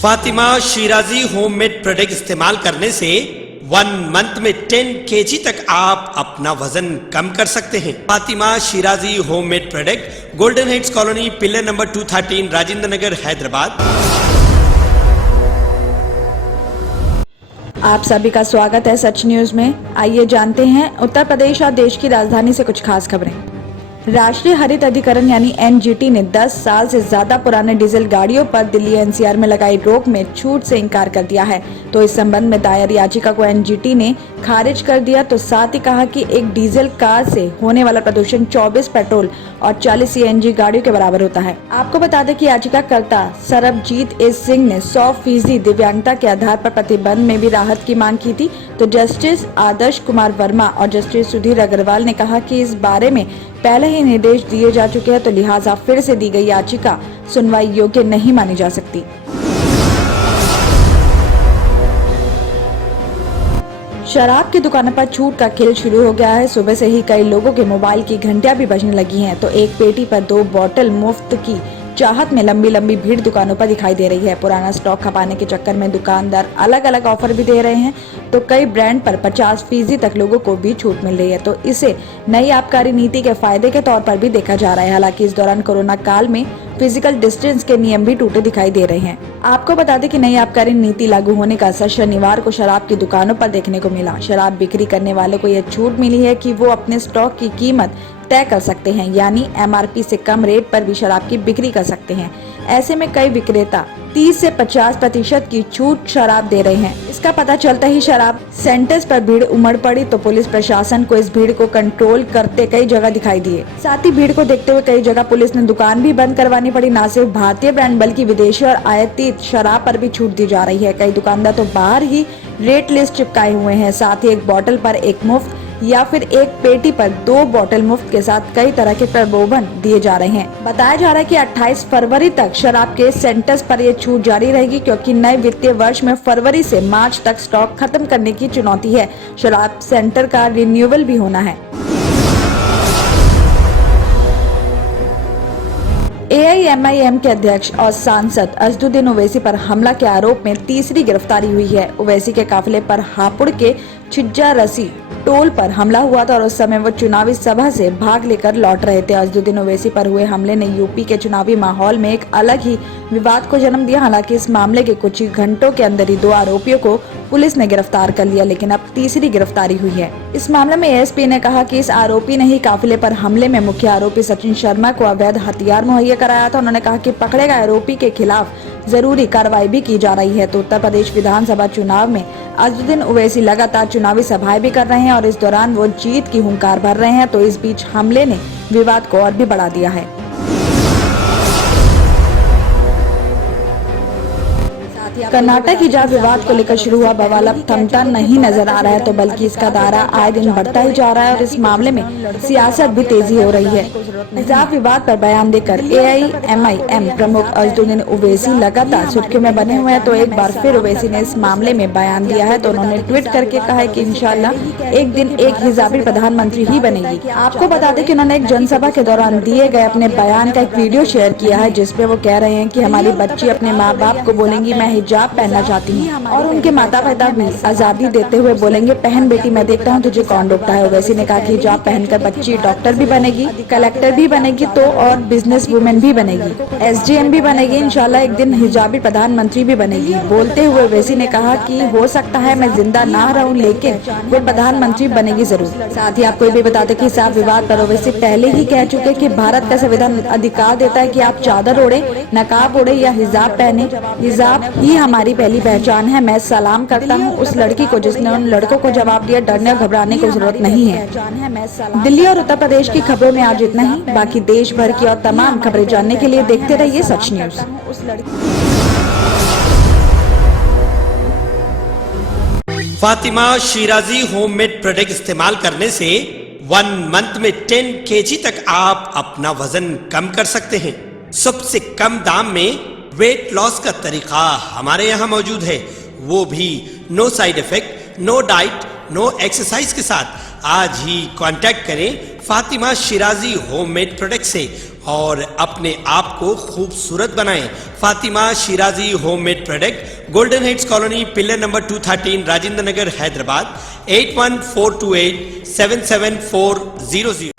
Fatima Shirazi homemade product इस्तेमाल करने से 1 मंथ में 10 kg तक आप अपना वजन कम कर सकते हैं। Fatima Shirazi homemade product, golden heights colony, pillar number 213, Rajendra Nagar, Hyderabad. आप सभी का स्वागत है सच न्यूज में। आइए जानते हैं उत्तर प्रदेश और देश की राजधानी से कुछ खास खबरें। राष्ट्रीय हरित अधिकरण यानी एनजीटी ने 10 साल से ज्यादा पुराने डीजल गाड़ियों पर दिल्ली एनसीआर में लगाई रोक में छूट से इनकार कर दिया है। तो इस संबंध में दायर याचिका को एनजीटी ने खारिज कर दिया। तो साथ ही कहा कि एक डीजल कार से होने वाला प्रदूषण 24 पेट्रोल और 40 सीएनजी गाड़ियों के बराबर होता है। आपको बता दें कि याचिकाकर्ता सरबजीत एस सिंह ने 100% दिव्यांगता के आधार पर प्रतिबंध में भी राहत की मांग की थी। तो जस्टिस आदर्श कुमार वर्मा और जस्टिस सुधीर अग्रवाल ने कहा कि इस बारे में पहले ही निर्देश दिए जा चुके हैं, तो लिहाजा फिर से दी गई याचिका सुनवाई योग्य नहीं मानी जा सकती। शराब की दुकानों पर छूट का खेल शुरू हो गया है। सुबह से ही कई लोगों के मोबाइल की घंटियां भी बजने लगी हैं। तो एक पेटी पर 2 बोतल मुफ्त की चाहत में लंबी लंबी भीड़ दुकानों पर दिखाई दे रही है। पुराना स्टॉक खपाने के चक्कर में दुकानदार अलग अलग ऑफर भी दे रहे हैं। तो कई ब्रांड पर 50% तक लोगों को भी छूट मिल रही है। तो इसे नई आबकारी नीति के फायदे के तौर पर भी देखा जा रहा है। हालांकि इस दौरान कोरोना काल में फिजिकल डिस्टेंस के नियम भी टूटे दिखाई दे रहे हैं। आपको बता दें कि नई आबकारी नीति लागू होने का असर शनिवार को शराब की दुकानों पर देखने को मिला। शराब बिक्री करने वालों को यह छूट मिली है कि वो अपने स्टॉक की कीमत तय कर सकते हैं, यानी एमआरपी से कम रेट पर भी शराब की बिक्री कर सकते हैं। ऐसे में कई विक्रेता 30 से 50% की छूट शराब दे रहे हैं। इसका पता चलता ही शराब सेंटर्स पर भीड़ उमड़ पड़ी। तो पुलिस प्रशासन को इस भीड़ को कंट्रोल करते कई जगह दिखाई दिए। साथ ही भीड़ को देखते हुए कई जगह पुलिस ने दुकान भी बंद करवानी पड़ी। न सिर्फ भारतीय ब्रांड बल्कि विदेशी और आयातित शराब पर भी छूट दी जा रही है। कई दुकानदार तो बाहर ही रेट लिस्ट चिपकाए हुए हैं। साथ ही एक बोतल पर 1 मुफ्त या फिर एक पेटी पर 2 बोतल मुफ्त के साथ कई तरह के प्रलोभन दिए जा रहे हैं। बताया जा रहा है कि 28 फरवरी तक शराब के सेंटर्स पर ये छूट जारी रहेगी, क्योंकि नए वित्तीय वर्ष में फरवरी से मार्च तक स्टॉक खत्म करने की चुनौती है। शराब सेंटर का रिन्यूअल भी होना है। AIMIM के अध्यक्ष और सांसद असदुद्दीन ओवैसी पर हमला के आरोप में तीसरी गिरफ्तारी हुई है। ओवैसी के काफिले पर हापुड़ के छिज्जा रसी टोल पर हमला हुआ था और उस समय वो चुनावी सभा से भाग लेकर लौट रहे थे। असदुद्दीन ओवैसी पर हुए हमले ने यूपी के चुनावी माहौल में एक अलग ही विवाद को जन्म दिया। हालांकि इस मामले के कुछ ही घंटों के अंदर ही 2 आरोपियों को पुलिस ने गिरफ्तार कर लिया, लेकिन अब तीसरी गिरफ्तारी हुई है। इस मामले में एएसपी ने कहा कि इस आरोपी ने ही काफिले पर हमले में मुख्य आरोपी सचिन शर्मा को अवैध हथियार मुहैया कराया था। उन्होंने कहा कि पकड़े गए आरोपी के खिलाफ जरूरी कार्रवाई भी की जा रही है। तो उत्तर प्रदेश विधानसभा चुनाव में असदुद्दीन ओवैसी लगातार चुनावी सभाएं भी कर रहे हैं और इस दौरान वो जीत की हुंकार भर रहे हैं। तो इस बीच हमले ने विवाद को और भी बढ़ा दिया है। कर्नाटक हिजाब विवाद को लेकर शुरू हुआ बवाल अब थमता नहीं नजर आ रहा है, तो बल्कि इसका दायरा आए दिन बढ़ता ही जा रहा है और इस मामले में सियासत भी तेजी हो रही है। हिजाब विवाद पर बयान देकर AIMIM प्रमुख असदुद्दीन ओवैसी लगातार सुर्खियों में बने हुए हैं। तो एक बार फिर ओवैसी ने इस मामले में बयान दिया है। तो उन्होंने ट्वीट करके कहा है कि इंशाल्लाह एक दिन एक हिजाबी प्रधानमंत्री ही बनेगी। आपको बता दें कि उन्होंने एक जनसभा के दौरान दिए गए अपने बयान का एक वीडियो शेयर किया है, जिसपे वो कह रहे हैं कि हमारी बच्ची अपने माँ बाप को बोलेंगी मैं हिजाब पहनना चाहती हूँ, और उनके माता पिता भी आजादी देते हुए बोलेंगे पहन बेटी, मैं देखता हूँ तुझे कौन रोकता है। ओवैसी ने कहा कि हिजाब पहनकर बच्ची डॉक्टर भी बनेगी, कलेक्टर भी बनेगी, तो और बिजनेस वुमेन भी बनेगी, SDM भी बनेगी, इंशाल्लाह एक दिन हिजाबी प्रधानमंत्री भी बनेगी। बोलते हुए ओवैसी ने कहा कि हो सकता है मैं जिंदा ना रहूं, लेकिन वो प्रधानमंत्री बनेगी जरूर। साथ ही आपको ये भी बता दें कि हिजाब विवाद पर ओवैसी पहले ही कह चुके कि भारत का संविधान अधिकार देता है कि आप चादर ओढ़े, नकाब ओढ़े या हिजाब पहने। हिजाब ही हमारी पहली पहचान है। मैं सलाम करता हूँ उस लड़की को जिसने उन लड़कों को जवाब दिया, डरने और घबराने की जरूरत नहीं है। दिल्ली और उत्तर प्रदेश की खबरों में आज इतना ही। बाकी देश भर की और तमाम खबरें जानने के लिए देखते रहिए Sach news. Fatima Shirazi homemade product इस्तेमाल करने से 1 मंथ में 10 kg तक आप अपना वजन कम कर सकते हैं। सबसे कम दाम में वेट लॉस का तरीका हमारे यहाँ मौजूद है, वो भी no side effect, no diet, no exercise के साथ। आज ही कांटेक्ट करें फातिमा शिराजी होममेड प्रोडक्ट से और अपने आप को खूबसूरत बनाएं। Fatima Shirazi homemade product, golden heads colony, pillar number 213, Rajendra Nagar, Hyderabad 8142877400।